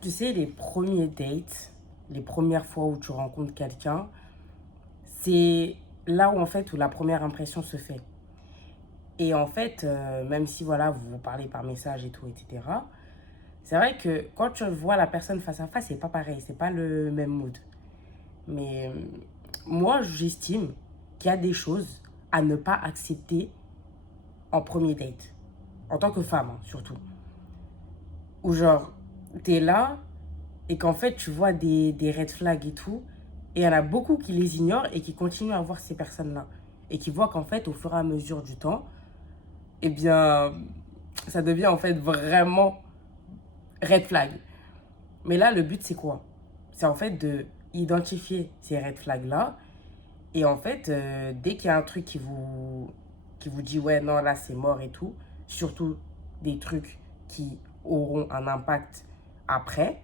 Tu sais, les premiers dates, les premières fois où tu rencontres quelqu'un, c'est là où en fait où la première impression se fait. Et en fait, même si voilà, vous vous parlez par message et tout, etc., c'est vrai que quand tu vois la personne face à face, c'est pas pareil, c'est pas le même mood. Mais moi, j'estime qu'il y a des choses à ne pas accepter en premier date, en tant que femme, hein, surtout. Ou genre, t'es là et qu'en fait, tu vois des red flags et tout, et il y en a beaucoup qui les ignorent et qui continuent à voir ces personnes-là. Et qui voient qu'en fait, au fur et à mesure du temps, eh bien, ça devient en fait vraiment red flag. Mais là, le but, c'est quoi? C'est en fait de identifier ces red flags-là. Et en fait, dès qu'il y a un truc qui vous dit, ouais, non, là, c'est mort et tout, surtout des trucs qui auront un impact après,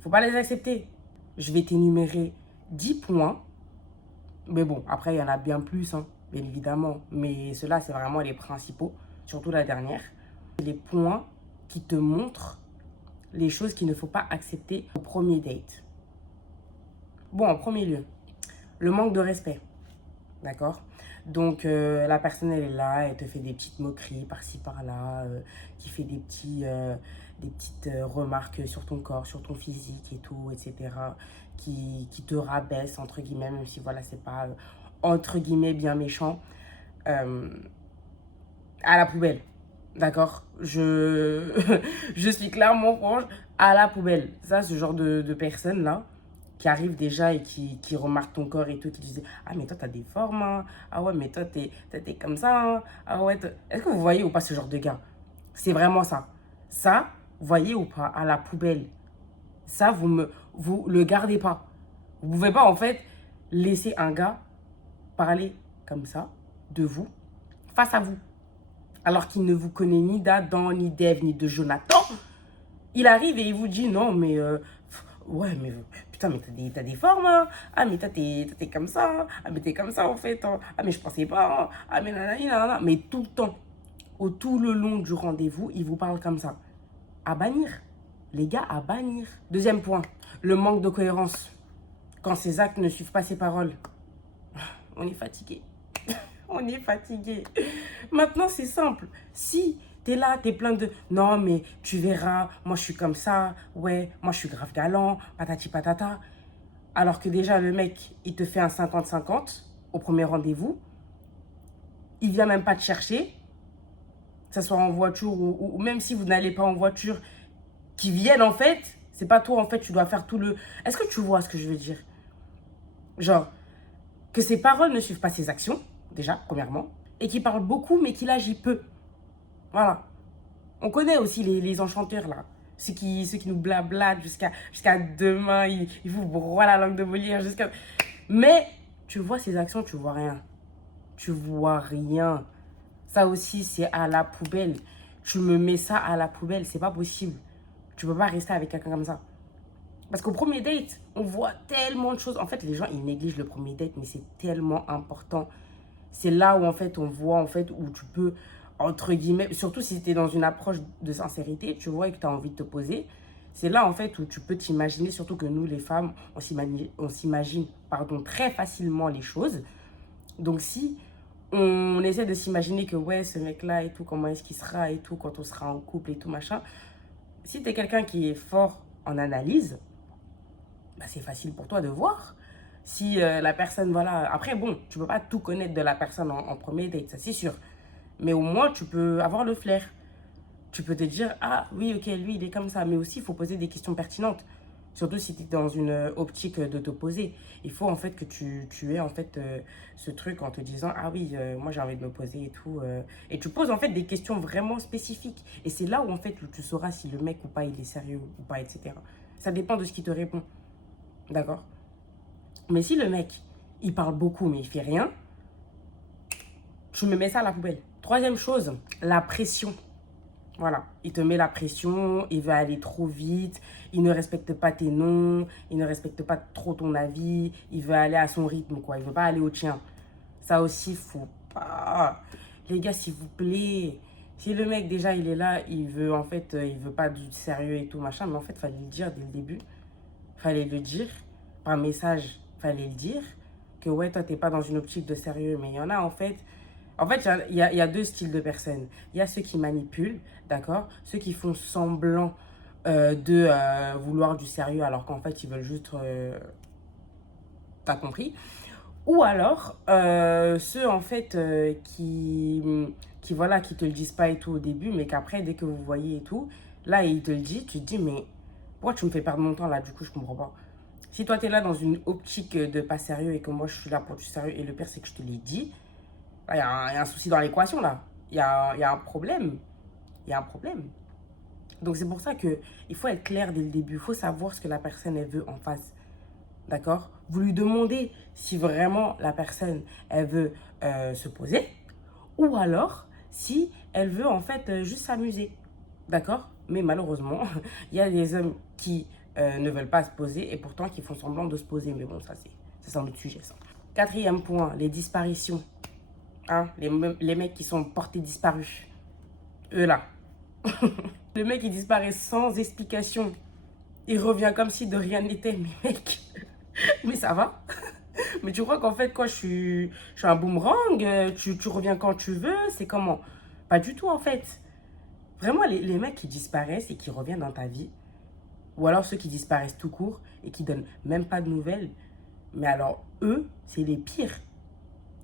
faut pas les accepter. Je vais t'énumérer 10 points. Mais bon, après, il y en a bien plus, hein, bien évidemment. Mais ceux-là, c'est vraiment les principaux, surtout la dernière. Les points qui te montrent les choses qu'il ne faut pas accepter au premier date. Bon, en premier lieu, le manque de respect. D'accord. Donc, la personne, elle est là, elle te fait des petites moqueries par-ci, par-là, qui fait des petites remarques sur ton corps, sur ton physique et tout, etc. Qui te rabaisse, entre guillemets, même si, voilà, c'est pas, entre guillemets, bien méchant. Euh, à la poubelle. D'accord. Je suis clairement franche, à la poubelle. Ça, ce genre de personnes-là, qui arrivent déjà et qui remarquent ton corps et tout, qui disent ah, mais toi, t'as des formes, hein. Ah ouais, mais toi, t'es comme ça, hein. Ah ouais, est-ce que vous voyez ou pas ce genre de gars? C'est vraiment ça. Ça, voyez ou pas, à la poubelle. Ça, vous le gardez pas. Vous pouvez pas, en fait, laisser un gars parler comme ça de vous, face à vous, alors qu'il ne vous connaît ni d'Adam, ni d'Ève, ni de Jonathan. Il arrive et il vous dit non, mais ouais, mais putain, mais t'as des formes, hein. Ah, mais toi, t'es comme ça, hein. Ah, mais t'es comme ça, en fait, hein. Ah, mais je pensais pas, hein. Ah, mais nanani, nanana. Mais tout le temps, tout le long du rendez-vous, il vous parle comme ça. À bannir. Les gars, à bannir. Deuxième point, le manque de cohérence. Quand ses actes ne suivent pas ses paroles, on est fatigué. On est fatigué. Maintenant, c'est simple. Si t'es là, t'es plein de non, mais tu verras, moi je suis comme ça, ouais, moi je suis grave galant, patati patata. Alors que déjà, le mec, il te fait un 50-50 au premier rendez-vous. Il vient même pas te chercher, que ce soit en voiture ou même si vous n'allez pas en voiture, qui viennent en fait. C'est pas toi en fait, tu dois faire tout le. Est-ce que tu vois ce que je veux dire? Genre, que ses paroles ne suivent pas ses actions, déjà, premièrement, et qu'il parle beaucoup mais qu'il agit peu. Voilà. On connaît aussi les enchanteurs, là. Ceux qui nous blablatent jusqu'à demain. Ils vous broient la langue de Molière jusqu'à... Mais tu vois ces actions, tu vois rien. Tu vois rien. Ça aussi, c'est à la poubelle. Tu me mets ça à la poubelle. C'est pas possible. Tu peux pas rester avec quelqu'un comme ça. Parce qu'au premier date, on voit tellement de choses. En fait, les gens, ils négligent le premier date, mais c'est tellement important. C'est là où, en fait, on voit, en fait, où tu peux, entre guillemets, surtout si tu es dans une approche de sincérité, tu vois, et que tu as envie de te poser. C'est là, en fait, où tu peux t'imaginer, surtout que nous, les femmes, on s'imagine, pardon, très facilement les choses. Donc, si on essaie de s'imaginer que, ouais, ce mec-là et tout, comment est-ce qu'il sera et tout, quand on sera en couple et tout, machin. Si tu es quelqu'un qui est fort en analyse, bah, c'est facile pour toi de voir si la personne, voilà. Après, bon, tu peux pas tout connaître de la personne en premier date, ça c'est sûr. Mais au moins, tu peux avoir le flair. Tu peux te dire, ah oui, ok, lui, il est comme ça. Mais aussi, il faut poser des questions pertinentes. Surtout si tu es dans une optique de te poser. Il faut en fait que tu aies en fait ce truc en te disant, ah oui, moi j'ai envie de me poser et tout. Et tu poses en fait des questions vraiment spécifiques. Et c'est là où en fait où tu sauras si le mec ou pas il est sérieux ou pas, etc. Ça dépend de ce qu'il te répond. D'accord. Mais si le mec, il parle beaucoup mais il fait rien, tu me mets ça à la poubelle. Troisième chose, la pression. Voilà, il te met la pression, il veut aller trop vite, il ne respecte pas tes noms, il ne respecte pas trop ton avis, il veut aller à son rythme, quoi. Il veut pas aller au tien. Ça aussi, faut pas. Les gars, s'il vous plaît, Si le mec, déjà, il est là, il veut, en fait, il veut pas du sérieux et tout, machin, mais en fait, fallait le dire dès le début. Fallait le dire. Par message, fallait le dire. Que ouais, toi, t'es pas dans une optique de sérieux, mais il y en a, en fait. En fait, il y a deux styles de personnes. Il y a ceux qui manipulent, d'accord? Ceux qui font semblant de vouloir du sérieux, alors qu'en fait, ils veulent juste... t'as compris? Ou alors, ceux en fait voilà, qui te le disent pas et tout au début, mais qu'après, dès que vous voyez et tout, là, il te le dit, tu te dis, mais pourquoi tu me fais perdre mon temps là? Du coup, je comprends pas. Si toi, tu es là dans une optique de pas sérieux et que moi, je suis là pour du sérieux, et le pire, c'est que je te l'ai dit, il y, y a un souci dans l'équation là. Y a un problème. Il y a un problème. Donc, c'est pour ça que il faut être clair dès le début. Il faut savoir ce que la personne, elle veut en face. D'accord? Vous lui demandez si vraiment la personne, elle veut se poser ou alors si elle veut en fait juste s'amuser. D'accord? Mais malheureusement, il y a des hommes qui ne veulent pas se poser et pourtant qui font semblant de se poser. Mais bon, ça c'est un autre sujet ça. Quatrième point, les disparitions. Hein? Les mecs qui sont portés disparus. Eux là. Le mec il disparaît sans explication. Il revient comme si de rien n'était. Mais mec, mais ça va? Mais tu crois qu'en fait, quoi, je suis un boomerang, tu reviens quand tu veux, c'est comment? Pas du tout, en fait. Vraiment, les mecs qui disparaissent et qui reviennent dans ta vie, ou alors ceux qui disparaissent tout court et qui donnent même pas de nouvelles, mais alors, eux, c'est les pires.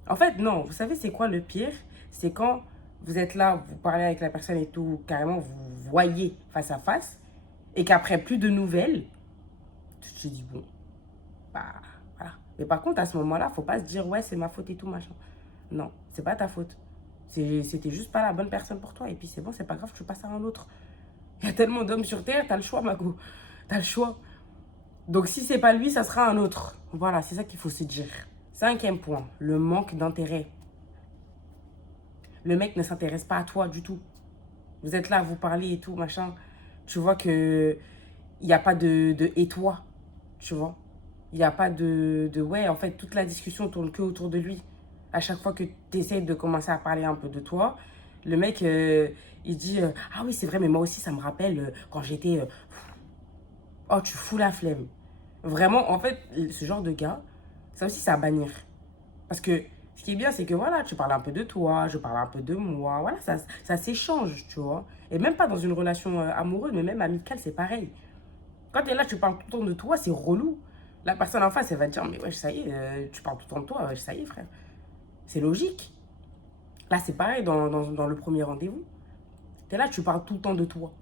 En fait, non, vous savez, c'est quoi le pire? C'est quand vous êtes là, vous parlez avec la personne et tout, carrément, vous voyez face à face, et qu'après, plus de nouvelles, tu te dis, bon, bah, voilà. Mais par contre, à ce moment-là, faut pas se dire, ouais, c'est ma faute et tout, machin. Non, c'est pas ta faute. C'était juste pas la bonne personne pour toi. Et puis c'est bon, c'est pas grave, tu passes à un autre. Il y a tellement d'hommes sur Terre, t'as le choix, Mago. T'as le choix. Donc si c'est pas lui, ça sera un autre. Voilà, c'est ça qu'il faut se dire. Cinquième point, le manque d'intérêt. Le mec ne s'intéresse pas à toi du tout. Vous êtes là, vous parlez et tout, machin. Tu vois que il n'y a pas de et toi, tu vois. Il n'y a pas ouais, en fait, toute la discussion tourne que autour de lui. À chaque fois que tu essaies de commencer à parler un peu de toi, le mec, il dit ah oui, c'est vrai, mais moi aussi, ça me rappelle quand j'étais. Oh, tu fous la flemme. Vraiment, en fait, ce genre de gars, ça aussi, c'est à bannir. Parce que ce qui est bien, c'est que voilà, tu parles un peu de toi, je parle un peu de moi. Voilà, ça s'échange, tu vois. Et même pas dans une relation amoureuse, mais même amicale, c'est pareil. Quand tu es là, tu parles tout le temps de toi, c'est relou. La personne en face, elle va te dire, mais ouais, ça y est, tu parles tout le temps de toi, ouais, ça y est, frère. C'est logique. Là, c'est pareil dans le premier rendez-vous. Tu es là, tu parles tout le temps de toi.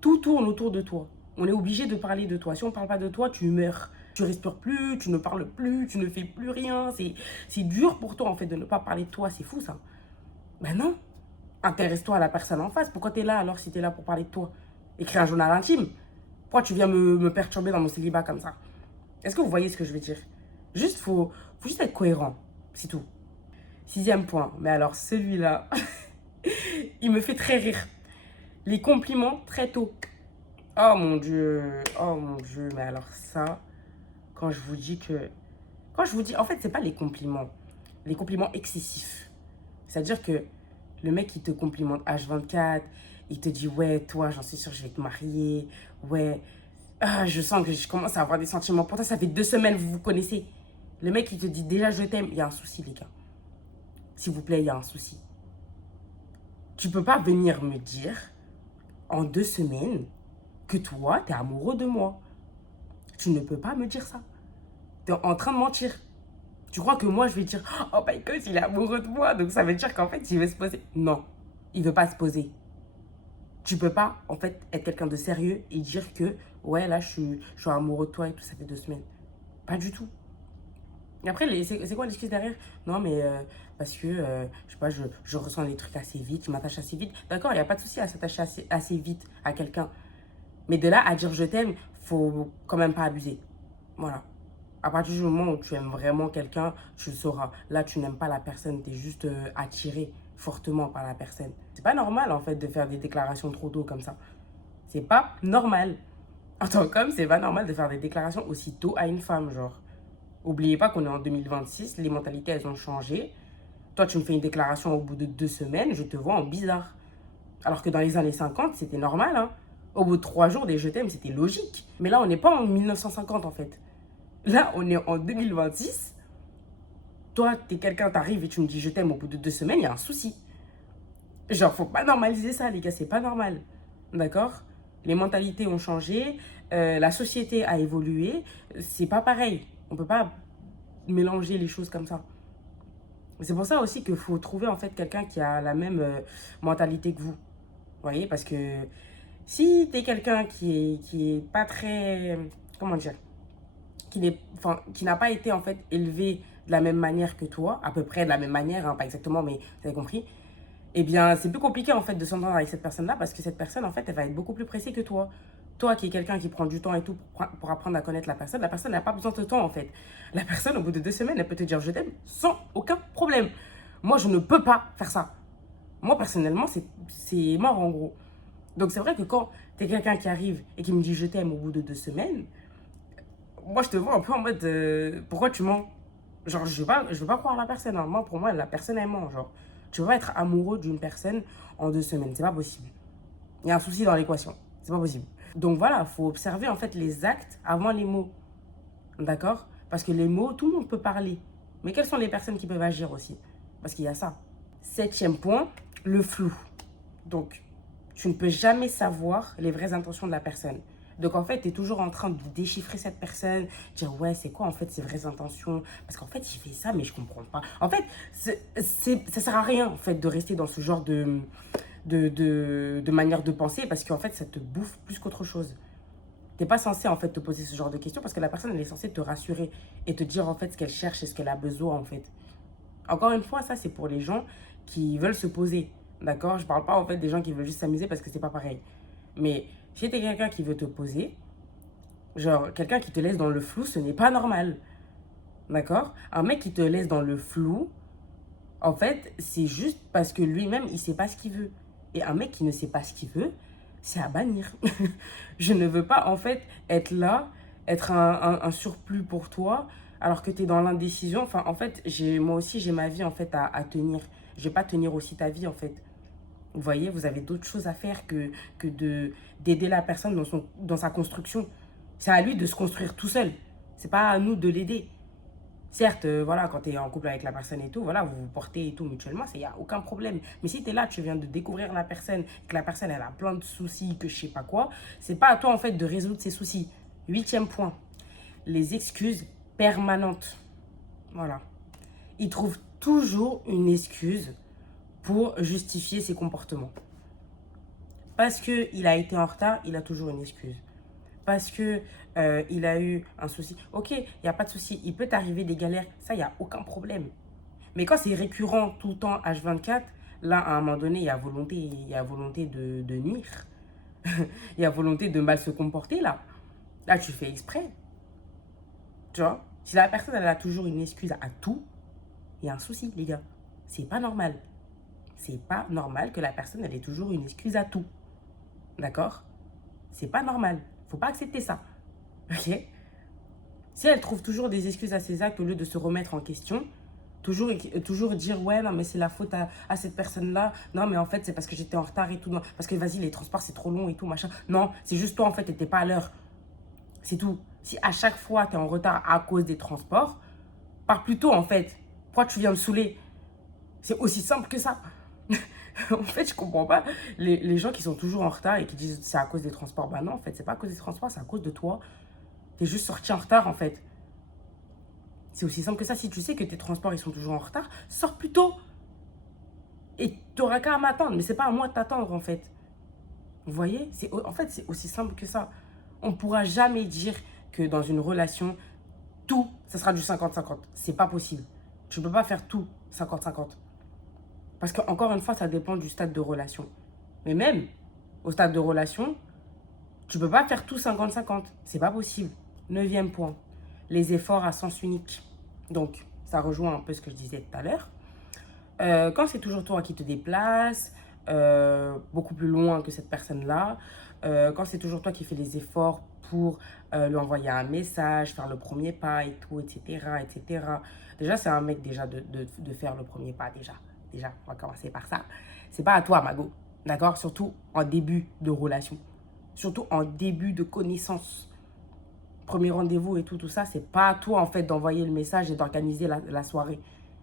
Tout tourne autour de toi. On est obligé de parler de toi. Si on ne parle pas de toi, tu meurs. Tu respires plus, tu ne parles plus, tu ne fais plus rien. C'est dur pour toi, en fait, de ne pas parler de toi. C'est fou, ça. Ben non. Intéresse-toi à la personne en face. Pourquoi tu es là, alors, si tu es là pour parler de toi? Écris un journal intime. Pourquoi tu viens me perturber dans mon célibat comme ça? Est-ce que vous voyez ce que je veux dire? Juste, faut juste être cohérent. C'est tout. Sixième point. Mais alors, celui-là, il me fait très rire. Les compliments très tôt. Oh mon Dieu. Oh mon Dieu. Mais alors ça, quand je vous dis que... Quand je vous dis... En fait, c'est pas les compliments. Les compliments excessifs. C'est-à-dire que le mec, il te complimente H24. Il te dit, ouais, toi, j'en suis sûre, je vais te marier. Ouais, ah, je sens que je commence à avoir des sentiments. Pourtant, ça fait 2 semaines, vous vous connaissez. Le mec, il te dit déjà, je t'aime. Il y a un souci, les gars. S'il vous plaît, il y a un souci. Tu peux pas venir me dire, en 2 semaines, que toi, t'es amoureux de moi. Tu ne peux pas me dire ça. T'es en train de mentir. Tu crois que moi, je vais dire, oh my God, il est amoureux de moi. Donc, ça veut dire qu'en fait, il veut se poser. Non, il veut pas se poser. Tu peux pas, en fait, être quelqu'un de sérieux et dire que, ouais, là, je suis amoureux de toi et tout, ça fait 2 semaines. Pas du tout. Et après, c'est quoi l'excuse derrière? Non, mais parce que, je sais pas, je ressens les trucs assez vite, je m'attache assez vite. D'accord, il n'y a pas de souci à s'attacher assez vite à quelqu'un. Mais de là à dire je t'aime, faut quand même pas abuser. Voilà. À partir du moment où tu aimes vraiment quelqu'un, tu le sauras. Là, tu n'aimes pas la personne, tu es juste attiré fortement par la personne. C'est pas normal, en fait, de faire des déclarations trop tôt comme ça. C'est pas normal. En tant qu'homme, c'est pas normal de faire des déclarations aussi tôt à une femme, genre. Oubliez pas qu'on est en 2026, les mentalités, elles ont changé. Toi, tu me fais une déclaration au bout de 2 semaines, je te vois en bizarre. Alors que dans les années 50, c'était normal, hein. Au bout de 3 jours, des je t'aime, c'était logique. Mais là, on n'est pas en 1950, en fait. Là, on est en 2026. Toi, t'es quelqu'un, t'arrives et tu me dis je t'aime au bout de 2 semaines, il y a un souci. Genre, faut pas normaliser ça, les gars, c'est pas normal. D'accord? Les mentalités ont changé, la société a évolué, c'est pas pareil. On peut pas mélanger les choses comme ça. C'est pour ça aussi qu'il faut trouver en fait quelqu'un qui a la même mentalité que vous. Vous voyez? Parce que si t'es quelqu'un qui est pas très. Comment dire? Enfin, qui n'a pas été en fait élevé de la même manière que toi, à peu près de la même manière, hein, pas exactement, mais vous avez compris, eh bien, c'est plus compliqué en fait de s'entendre avec cette personne-là parce que cette personne en fait, elle va être beaucoup plus pressée que toi. Toi qui es quelqu'un qui prend du temps et tout pour apprendre à connaître la personne n'a pas besoin de temps en fait. La personne, au bout de 2 semaines, elle peut te dire je t'aime sans aucun problème. Moi, je ne peux pas faire ça. Moi, personnellement, c'est mort en gros. Donc, c'est vrai que quand tu es quelqu'un qui arrive et qui me dit je t'aime au bout de 2 semaines, moi, je te vois un peu en mode pourquoi tu mens? Genre, je veux pas croire la personne, hein. Moi, pour moi, la personne, elle ment. Genre, tu veux pas être amoureux d'une personne en 2 semaines. C'est pas possible. Il y a un souci dans l'équation. C'est pas possible. Donc voilà, il faut observer en fait les actes avant les mots. D'accord? Parce que les mots, tout le monde peut parler. Mais quelles sont les personnes qui peuvent agir aussi? Parce qu'il y a ça. 7e point, le flou. Donc, tu ne peux jamais savoir les vraies intentions de la personne. Donc, en fait, tu es toujours en train de déchiffrer cette personne, dire, ouais, c'est quoi, en fait, ses vraies intentions? Parce qu'en fait, il fait ça, mais je comprends pas. En fait, ça sert à rien, en fait, de rester dans ce genre de manière de penser, parce qu'en fait, ça te bouffe plus qu'autre chose. T'es pas censé, en fait, te poser ce genre de questions, parce que la personne, elle est censée te rassurer et te dire, en fait, ce qu'elle cherche et ce qu'elle a besoin, en fait. Encore une fois, ça, c'est pour les gens qui veulent se poser. D'accord? Je parle pas en fait des gens qui veulent juste s'amuser parce que c'est pas pareil. Mais si t'es quelqu'un qui veut te poser, genre quelqu'un qui te laisse dans le flou, ce n'est pas normal. D'accord? Un mec qui te laisse dans le flou, en fait, c'est juste parce que lui-même, il sait pas ce qu'il veut. Et un mec qui ne sait pas ce qu'il veut, c'est à bannir. Je ne veux pas, en fait, être là, être un surplus pour toi, alors que tu es dans l'indécision. Enfin, en fait, moi aussi, j'ai ma vie, en fait, à tenir. Je vais pas tenir aussi ta vie, en fait. Vous voyez, vous avez d'autres choses à faire que d'aider la personne dans sa construction. C'est à lui de se construire tout seul. C'est pas à nous de l'aider. Certes, voilà, quand tu es en couple avec la personne et tout, voilà, vous vous portez et tout mutuellement, il n'y a aucun problème. Mais si tu es là, tu viens de découvrir la personne, que la personne, elle a plein de soucis, que je sais pas quoi, c'est pas à toi, en fait, de résoudre ses soucis. 8e point, les excuses permanentes. Voilà. Il trouve toujours une excuse pour justifier ses comportements. Parce qu'il a été en retard, il a toujours une excuse. Parce que il a eu un souci. Ok, il n'y a pas de souci. Il peut t'arriver des galères. Ça, il n'y a aucun problème. Mais quand c'est récurrent tout le temps, H24, là, à un moment donné, il y a volonté de nuire. Il y a volonté de mal se comporter, là. Là, tu fais exprès. Tu vois? Si la personne, elle a toujours une excuse à tout, il y a un souci, les gars. C'est pas normal. C'est pas normal que la personne, elle ait toujours une excuse à tout. D'accord? C'est pas normal. Faut pas accepter ça. Ok? Si elle trouve toujours des excuses à ses actes au lieu de se remettre en question, toujours dire ouais, non, mais c'est la faute à cette personne-là. Non, mais en fait, c'est parce que j'étais en retard et tout. Non, parce que vas-y, les transports, c'est trop long et tout, machin. Non, c'est juste toi, en fait, t'étais pas à l'heure. C'est tout. Si à chaque fois, t'es en retard à cause des transports, pars plus tôt, en fait. Pourquoi tu viens me saouler? C'est aussi simple que ça. En fait, je comprends pas les gens qui sont toujours en retard et qui disent c'est à cause des transports. Bah non, en fait, c'est pas à cause des transports, c'est à cause de toi. T'es juste sorti en retard, en fait. C'est aussi simple que ça. Si tu sais que tes transports, ils sont toujours en retard, sors plus tôt. Et t'auras qu'à m'attendre. Mais c'est pas à moi de t'attendre, en fait. Vous voyez? En fait, c'est aussi simple que ça. On ne pourra jamais dire que dans une relation, tout, ça sera du 50-50. C'est pas possible. Tu ne peux pas faire tout 50-50. Parce qu'encore une fois, ça dépend du stade de relation. Mais même au stade de relation, tu peux pas faire tout 50-50. C'est pas possible. 9e point. Les efforts à sens unique. Donc, ça rejoint un peu ce que je disais tout à l'heure. Quand c'est toujours toi qui te déplaces, beaucoup plus loin que cette personne-là, quand c'est toujours toi qui fais les efforts pour lui envoyer un message, faire le premier pas et tout, etc., etc. Déjà, c'est un mec déjà de faire le premier pas, déjà. Déjà, on va commencer par ça. C'est pas à toi, Mago, d'accord? Surtout en début de relation. Surtout en début de connaissance. Premier rendez-vous et tout, tout ça, c'est pas à toi, en fait, d'envoyer le message et d'organiser la soirée.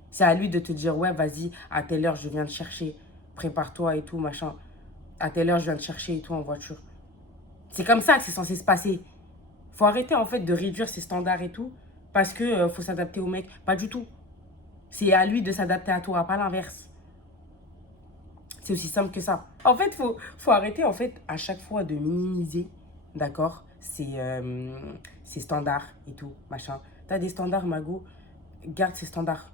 C'est à lui de te dire, ouais, vas-y, à telle heure, je viens te chercher. Prépare-toi et tout, machin. À telle heure, je viens te chercher et tout en voiture. C'est comme ça que c'est censé se passer. Faut arrêter, en fait, de réduire ses standards et tout, parce que faut s'adapter au mec. Pas du tout. C'est à lui de s'adapter à toi, pas l'inverse. C'est aussi simple que ça. En fait, faut arrêter, en fait, à chaque fois de minimiser, d'accord, ses standards et tout, machin. T'as des standards, Mago, garde ces standards.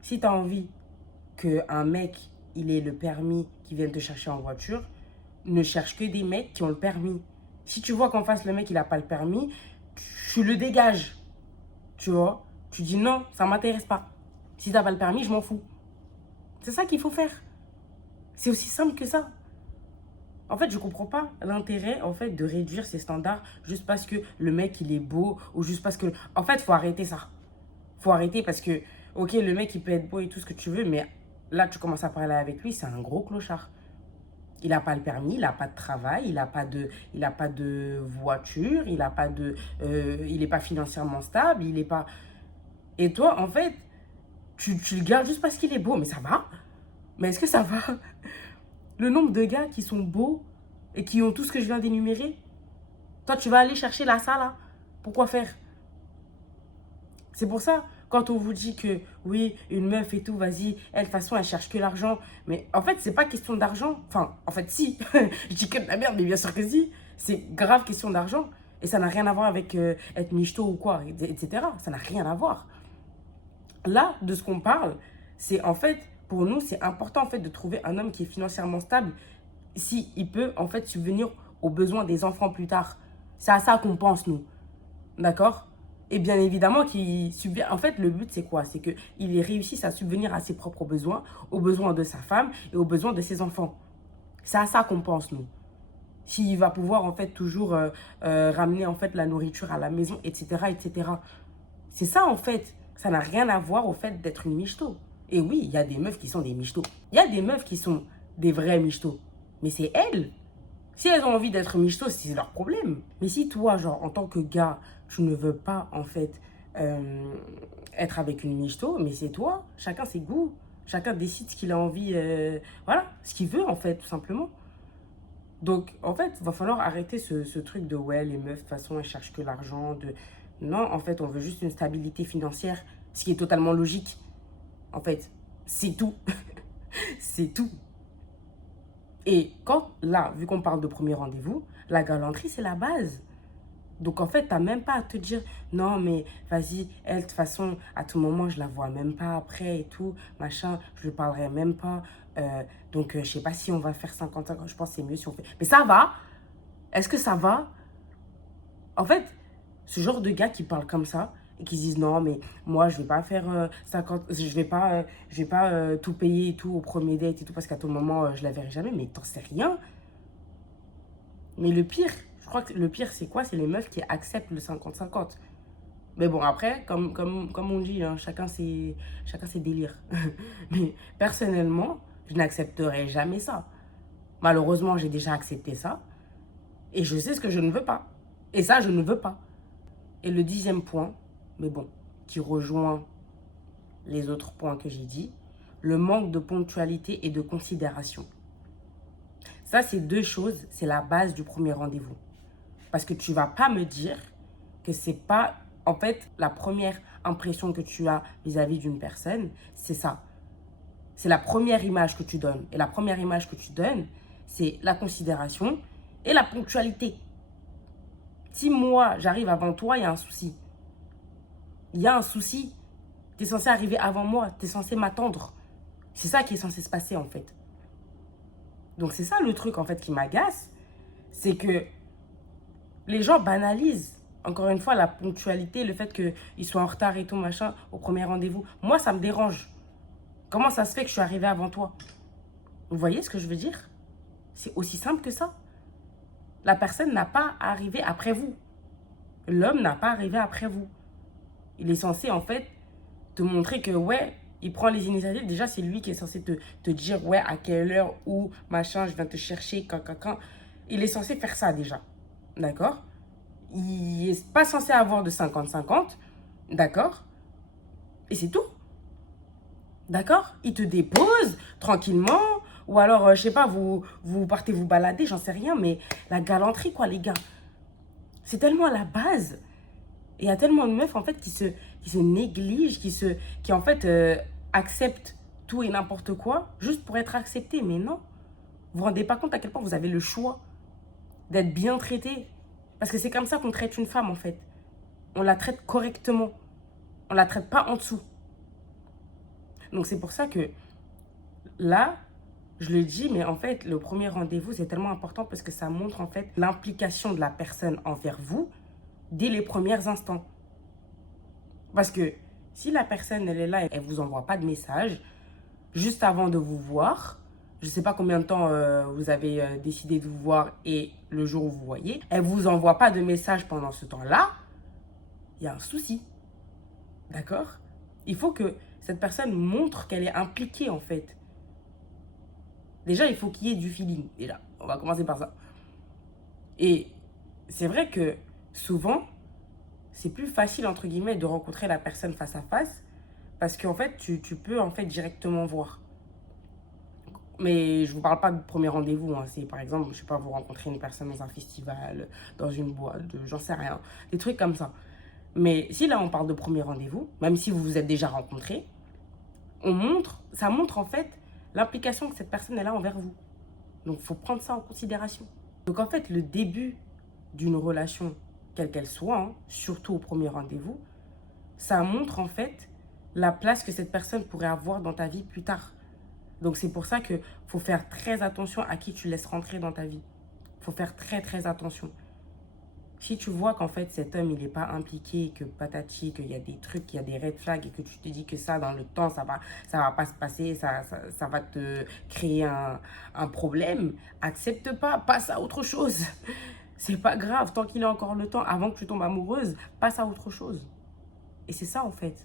Si t'as envie qu'un mec, il ait le permis, qui vienne te chercher en voiture, ne cherche que des mecs qui ont le permis. Si tu vois qu'en face, le mec, il n'a pas le permis, tu le dégages. Tu vois? Tu dis non, ça ne m'intéresse pas. Si tu n'as pas le permis, je m'en fous. C'est ça qu'il faut faire. C'est aussi simple que ça. En fait, je comprends pas l'intérêt, en fait, de réduire ses standards juste parce que le mec, il est beau ou juste parce que... En fait, faut arrêter ça. Faut arrêter parce que, ok, le mec, il peut être beau et tout ce que tu veux, mais là, tu commences à parler avec lui, c'est un gros clochard. Il n'a pas le permis, il n'a pas de travail, il n'a pas de voiture, il n'est pas financièrement stable, il n'est pas... Et toi, en fait, tu le gardes juste parce qu'il est beau, mais ça va? Mais est-ce que ça va? Le nombre de gars qui sont beaux et qui ont tout ce que je viens d'énumérer, toi, tu vas aller chercher la salle, là. Pourquoi faire? C'est pour ça, quand on vous dit que, oui, une meuf et tout, vas-y, elle, de toute façon, elle cherche que l'argent. Mais en fait, c'est pas question d'argent. Enfin, en fait, si. Je dis que de la merde, mais bien sûr que si. C'est grave question d'argent. Et ça n'a rien à voir avec être michto ou quoi, etc. Ça n'a rien à voir. Là, de ce qu'on parle, c'est en fait, pour nous, c'est important en fait de trouver un homme qui est financièrement stable si il peut en fait subvenir aux besoins des enfants plus tard. C'est à ça qu'on pense, nous. D'accord? Et bien évidemment, en fait, le but, c'est quoi? C'est qu'il réussisse à subvenir à ses propres besoins, aux besoins de sa femme et aux besoins de ses enfants. C'est à ça qu'on pense, nous. S'il va pouvoir, en fait, toujours ramener, en fait, la nourriture à la maison, etc., etc. C'est ça, en fait. Ça n'a rien à voir au fait d'être une michto. Et oui, il y a des meufs qui sont des michtos. Il y a des meufs qui sont des vrais michtos. Mais c'est elles. Si elles ont envie d'être michtos, c'est leur problème. Mais si toi, genre, en tant que gars, tu ne veux pas, en fait, être avec une michto, mais c'est toi. Chacun ses goûts. Chacun décide ce qu'il a envie, voilà, ce qu'il veut, en fait, tout simplement. Donc, en fait, il va falloir arrêter ce truc de, ouais, les meufs, de toute façon, elles cherchent que l'argent. Non, en fait, on veut juste une stabilité financière, ce qui est totalement logique. En fait, c'est tout. C'est tout. Et quand, là, vu qu'on parle de premier rendez-vous, la galanterie, c'est la base. Donc, en fait, t'as même pas à te dire, non, mais vas-y, elle, de toute façon, à tout moment, je la vois même pas après et tout, machin, je lui parlerai même pas. Donc, je sais pas si on va faire 50-50, je pense que c'est mieux si on fait... Mais ça va? Est-ce que ça va? En fait, ce genre de gars qui parlent comme ça et qui se disent non, mais moi, je vais pas faire 50, je vais pas tout payer et tout au premier date et tout parce qu'à tout moment, je la verrai jamais, mais t'en sais rien. Mais le pire, je crois que le pire, c'est quoi? C'est les meufs qui acceptent le 50-50. Mais bon, après, comme on dit, hein, chacun ses délires. Mais personnellement, je n'accepterai jamais ça. Malheureusement, j'ai déjà accepté ça. Et je sais ce que je ne veux pas. Et ça, je ne veux pas. Et le 10e point, mais bon, qui rejoint les autres points que j'ai dit, le manque de ponctualité et de considération. Ça, c'est deux choses, c'est la base du premier rendez-vous. Parce que tu vas pas me dire que c'est pas, en fait, la première impression que tu as vis-à-vis d'une personne, c'est ça. C'est la première image que tu donnes. Et la première image que tu donnes, c'est la considération et la ponctualité. Si moi, j'arrive avant toi, il y a un souci. Il y a un souci. Tu es censé arriver avant moi. Tu es censé m'attendre. C'est ça qui est censé se passer, en fait. Donc, c'est ça le truc, en fait, qui m'agace. C'est que les gens banalisent, encore une fois, la ponctualité, le fait qu'ils soient en retard et tout, machin, au premier rendez-vous. Moi, ça me dérange. Comment ça se fait que je suis arrivée avant toi? Vous voyez ce que je veux dire? C'est aussi simple que ça. La personne n'a pas à arriver après vous. L'homme n'a pas à arriver après vous. Il est censé, en fait, te montrer que, ouais, il prend les initiatives. Déjà, c'est lui qui est censé te dire, ouais, à quelle heure, où, machin, je viens te chercher, quand. Il est censé faire ça, déjà. D'accord? Il n'est pas censé avoir de 50-50. D'accord? Et c'est tout. D'accord? Il te dépose tranquillement. Ou alors, je sais pas, vous partez vous balader, j'en sais rien. Mais la galanterie, quoi, les gars. C'est tellement à la base. Et il y a tellement de meufs, en fait, qui se négligent, qui en fait, acceptent tout et n'importe quoi, juste pour être acceptées. Mais non. Vous vous rendez pas compte à quel point vous avez le choix d'être bien traité. Parce que c'est comme ça qu'on traite une femme, en fait. On la traite correctement. On la traite pas en dessous. Donc, c'est pour ça que là, je le dis, mais en fait, le premier rendez-vous, c'est tellement important parce que ça montre, en fait, l'implication de la personne envers vous dès les premiers instants. Parce que si la personne, elle est là, elle ne vous envoie pas de message juste avant de vous voir, je ne sais pas combien de temps vous avez décidé de vous voir et le jour où vous voyez, elle ne vous envoie pas de message pendant ce temps-là, il y a un souci. D'accord? Il faut que cette personne montre qu'elle est impliquée, en fait. Déjà, il faut qu'il y ait du feeling. Déjà, on va commencer par ça. Et c'est vrai que souvent, c'est plus facile, entre guillemets, de rencontrer la personne face à face parce qu'en fait, tu peux en fait directement voir. Mais je ne vous parle pas de premier rendez-vous. Hein. C'est par exemple, je ne sais pas, vous rencontrer une personne dans un festival, dans une boîte, j'en sais rien. Des trucs comme ça. Mais si là, on parle de premier rendez-vous, même si vous vous êtes déjà rencontrés, ça montre en fait l'implication que cette personne est là envers vous. Donc, il faut prendre ça en considération. Donc, en fait, le début d'une relation, quelle qu'elle soit, hein, surtout au premier rendez-vous, ça montre en fait la place que cette personne pourrait avoir dans ta vie plus tard. Donc, c'est pour ça qu'il faut faire très attention à qui tu laisses rentrer dans ta vie. Il faut faire très, très attention. Si tu vois qu'en fait, cet homme, il n'est pas impliqué, que patati, qu'il y a des trucs, qu'il y a des red flags et que tu te dis que ça, dans le temps, ça va pas se passer, ça va te créer un problème, accepte pas, passe à autre chose. C'est pas grave, tant qu'il a encore le temps, avant que tu tombes amoureuse, passe à autre chose. Et c'est ça, en fait.